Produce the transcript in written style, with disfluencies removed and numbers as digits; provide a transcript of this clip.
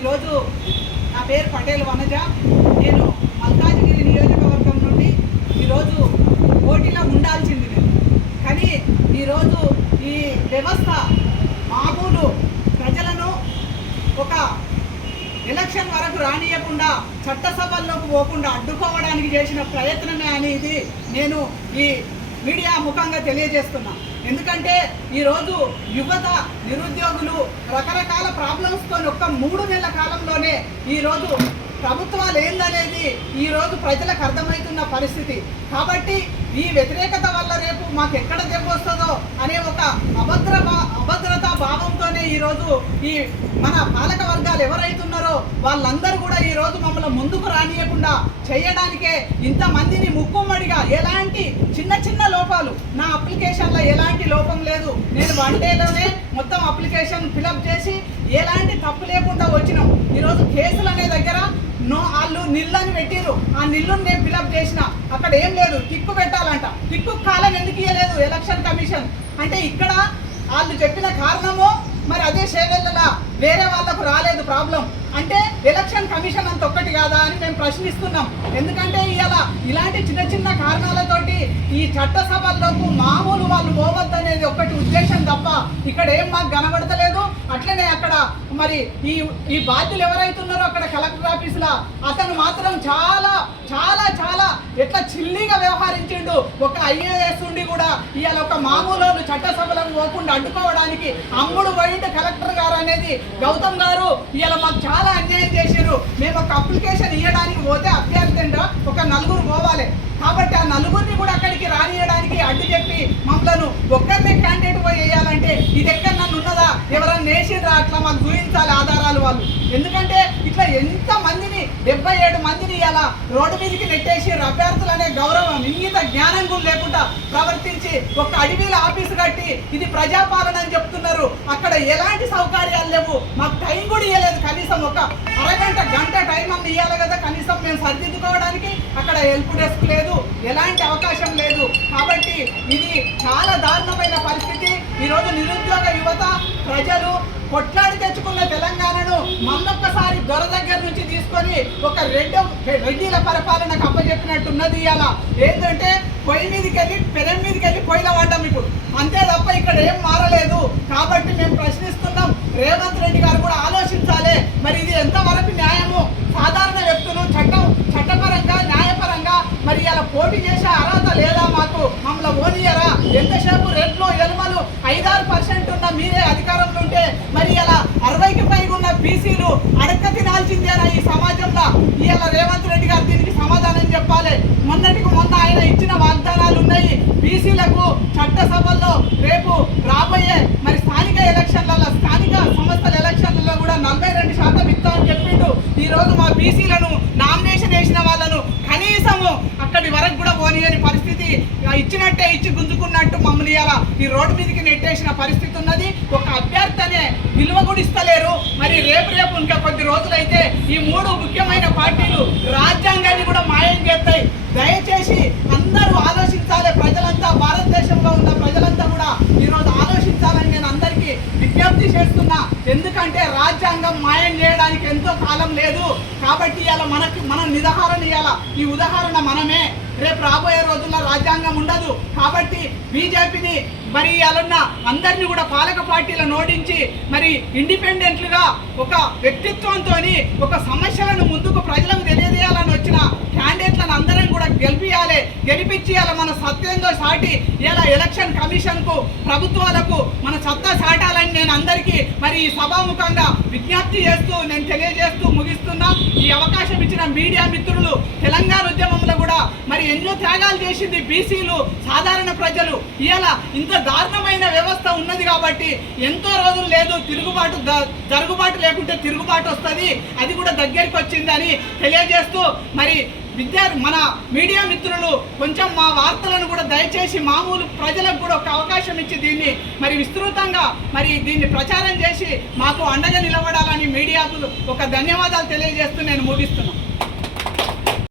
ఈరోజు నా పేరు పటేల్ వనజ. నేను మల్కాజ్గిరి నియోజకవర్గం నుండి ఈరోజు పోటీలో ఉండాల్సింది నేను. కానీ ఈరోజు ఈ వ్యవస్థ మామూలు ప్రజలను ఒక ఎలక్షన్ వరకు రానియకుండా చట్టసభల్లోకి పోకుండా అడ్డుకోవడానికి చేసిన ప్రయత్నమే అనేది నేను ఈ మీడియా ముఖంగా తెలియజేస్తున్నా. ఎందుకంటే ఈరోజు యువత, నిరుద్యోగులు రకరకాల ప్రాబ్లమ్స్తో ఒక్క 3 నెలల కాలంలోనే ఈరోజు ప్రభుత్వాలు ఏందనేది ఈరోజు ప్రజలకు అర్థమవుతున్న పరిస్థితి. కాబట్టి ఈ వ్యతిరేకత వల్ల రేపు మాకు ఎక్కడ దెబ్బ వస్తుందో అనే ఒక అభద్రతా భావంతోనే ఈరోజు ఈ మన పాలక వర్గాలు ఎవరైతున్నారో వాళ్ళందరూ కూడా ఈరోజు మమ్మల్ని ముందుకు రానియకుండా చేయడానికే ఇంతమందిని ముక్కుమ్మడిగా ఎలాంటి చిన్న లోపాలు, నా అప్లికేషన్లో ఎలాంటి లోపం లేదు, నేను 1 డేలోనే మొత్తం అప్లికేషన్ ఫిలప్ చేసి ఎలాంటి తప్పు లేకుండా వచ్చినాం. ఈరోజు కేసులు అనే దగ్గర వాళ్ళు నిల్లని పెట్టిరు, ఆ నిల్లుని నేను ఫిలప్ చేసిన, అక్కడ ఏం లేదు, టిక్కు పెట్టాలంట. టిక్కు కాలం ఎందుకు ఇవ్వలేదు ఎలక్షన్ కమిషన్ అంటే ఇక్కడ వాళ్ళు చెప్పిన కారణము మరి అదే షేవెళ్ళలా వేరే వాళ్ళకు రాలేదు ప్రాబ్లం అంటే ఎలక్షన్ కమిషన్ అంత ఒక్కటి కాదా అని మేము ప్రశ్నిస్తున్నాం. ఎందుకంటే ఇలాంటి చిన్న కారణాలతోటి ఈ చట్టసభల్లోకి మామూలు వాళ్ళు పోవద్దు అనేది ఒకటి ఉద్దేశం తప్ప ఇక్కడ ఏం మాకు కనబడతలేదు. అట్లనే అక్కడ మరి ఈ బాధ్యులు ఎవరైతున్నారో అక్కడ కలెక్టర్ ఆఫీసులో అతను మాత్రం చాలా చాలా చాలా ఎట్లా చిల్లిగా వ్యవహరించిండు. ఒక ఐఏఎస్ ఉండి కూడా ఇవాళ ఒక మామూలు చట్టసభలకు పోకుండా అడ్డుకోవడానికి అమ్ముడు పోయిండు కలెక్టర్ గారు అనేది గౌతమ్ గారు ఇవాళ మాకు చాలా అన్యాయం చేశారు. మేము ఒక అప్లికేషన్ ఇవ్వడానికి పోతే అభ్యర్థిగా ఒక 4 పోవాలి. కాబట్టి ఆ 4ని కూడా అక్కడికి రానియడానికి అడ్డు చెప్పి మమ్మల్ని ఒక్కరినే క్యాండిడేట్ పోయి వేయాలంటే ఇది ఎక్కడ నన్ను ఉన్నదా, ఎవరన్నా నేసిరా, అట్లా మాకు చూపించాలి ఆధారాలు వాళ్ళు. ఎందుకంటే ఇట్లా ఎంత మందిని 77 మందిని ఇలా రోడ్డు మీదకి నెట్టేసి అభ్యర్థులు అనే గౌరవం, ఇంగిత జ్ఞానం కూడా లేకుండా ప్రవర్తించి ఒక అడవిలో ఆఫీసు కట్టి ఇది ప్రజాపాలన అని చెప్తున్నారు. అక్కడ ఎలాంటి సౌకర్యాలు లేవు, మాకు టైం కూడా ఇవ్వలేదు. కనీసం ఒక గంట టైం అన్న ఇవ్వాలి కదా, కనీసం మేము సరిదిద్దుకోవడానికి. అక్కడ హెల్ప్ డెస్క్ లేదు, ఎలాంటి అవకాశం లేదు. కాబట్టి ఇది చాలా దారుణమైన పరిస్థితి. ఈరోజు నిరుద్యోగ యువత ప్రజలు కొట్లాడి తెచ్చుకున్న తెలంగాణను మళ్ళొక్కసారి దొర దగ్గర నుంచి తీసుకొని ఒక రెడ్డిల పరిపాలనకు అప్పచెప్పినట్టున్నది. ఇవాళ ఏంటంటే పొయ్యి మీదకి వెళ్ళి పెనం మీదకి వెళ్ళి పొయ్యిలో పడ్డాం ఇప్పుడు, అంతే తప్ప ఇక్కడ ఏం మారలేదు. కాబట్టి మేము ప్రశ్నిస్తున్నాం, రేవంత్ రెడ్డి గారు కూడా ఆలోచించాలి. మరి ఇది ఎంతవరకు న్యాయము? సాధారణ వ్యక్తులు చట్టపరంగా న్యాయపరంగా మరి ఇలా పోటీ చేసే అర్హత లేదా మాకు? మమ్మల్ని ఓనియరా? ఎంతసేపు రెడ్లు ఎలుమలు 5-6% ఉన్న మీరే అధికారంలో ఉంటే మరి ఇలా 60కి పైగా ఉన్న బీసీలు అడక్క తినాల్సిందేనా ఈ సమాజంలో? ఇలా రేవంత్ రెడ్డి గారు దీనికి సమాధానం చెప్పాలి. మొన్నటికి మొన్న ఆయన ఇచ్చిన వాగ్దానాలు ఉన్నాయి బీసీలకు. చట్టసభల్లో రేపు రాబోయే మరి స్థానిక సంస్థల ఎలక్షన్లలో కూడా 42% ఇస్తామని చెప్పిండు. ఈరోజు మా బీసీలను నామినేషన్ వేసిన వాళ్ళను కనీసము అక్కడి వరకు కూడా పోనీయని పరిస్థితి, ఇచ్చినట్టే ఇచ్చి గుంజుకున్నట్టు మమ్మల్ని ఇలా ఈ రోడ్డు మీదకి నెట్టేసిన పరిస్థితి ఉన్నది. ఒక అభ్యర్థి అనే విలువ కూడా ఇస్తలేరు. మరి రేపు ఇంకా కొద్ది రోజులైతే ఈ 3 ముఖ్యమైన పార్టీలు రాజ్యాంగాన్ని కూడా మాయం చేస్తాయి. దయచేసి అందరూ ఆలోచించాలి. ప్రజలంతా, భారతదేశంలో ఉన్న ప్రజలంతా కూడా ఈరోజు ఆలోచించాలని నేను అందరికీ విజ్ఞప్తి చేస్తున్నా. ఎందుకంటే రాజ్యాంగం మాయం చేయడానికి ఎంతో కాలం లేదు. కాబట్టి ఇవాళ మనం నిదహారణ ఇవ్వాల. ఈ ఉదాహరణ మనమే. రేపు రాబోయే రోజుల్లో రాజ్యాంగం ఉండదు. కాబట్టి బీజేపీని మరి ఇవాళ అందరినీ కూడా పాలక పార్టీలను ఓడించి మరి ఇండిపెండెంట్లుగా ఒక వ్యక్తిత్వంతో ఒక సమస్యలను ముందుకు ప్రజలకు తెలియజేయాలని వచ్చిన క్యాండిడేట్లను అందరం కూడా గెలిపించి ఇలా మన సత్యంతో సాటి ఇలా ఎలక్షన్ కమిషన్కు, ప్రభుత్వాలకు మన సత్తా సాటాలని నేను అందరికీ మరి ఈ సభాముఖంగా విజ్ఞప్తి చేస్తూ నేను తెలియజేస్తూ ముగిస్తున్నా. ఈ అవకాశం ఇచ్చిన మీడియా మిత్రులు, తెలంగాణ ఉద్యమంలో కూడా మరి ఎన్నో త్యాగాలు చేసింది బీసీలు, సాధారణ ప్రజలు. ఇలా ఇంత దారుణమైన వ్యవస్థ ఉన్నది కాబట్టి ఎంతో రోజులు లేదు జరుగుబాటు లేకుంటే తిరుగుబాటు వస్తుంది, అది కూడా దగ్గరికి వచ్చిందని తెలియజేస్తూ మరి మన మీడియా మిత్రులు కొంచెం మా వార్తలను కూడా దయచేసి మామూలు ప్రజలకు కూడా ఒక అవకాశం ఇచ్చి దీన్ని మరి విస్తృతంగా మరి దీన్ని ప్రచారం చేసి మాకు అండగా నిలబడాలని మీడియాకు ఒక ధన్యవాదాలు తెలియజేస్తూ నేను ముగిస్తున్నాను.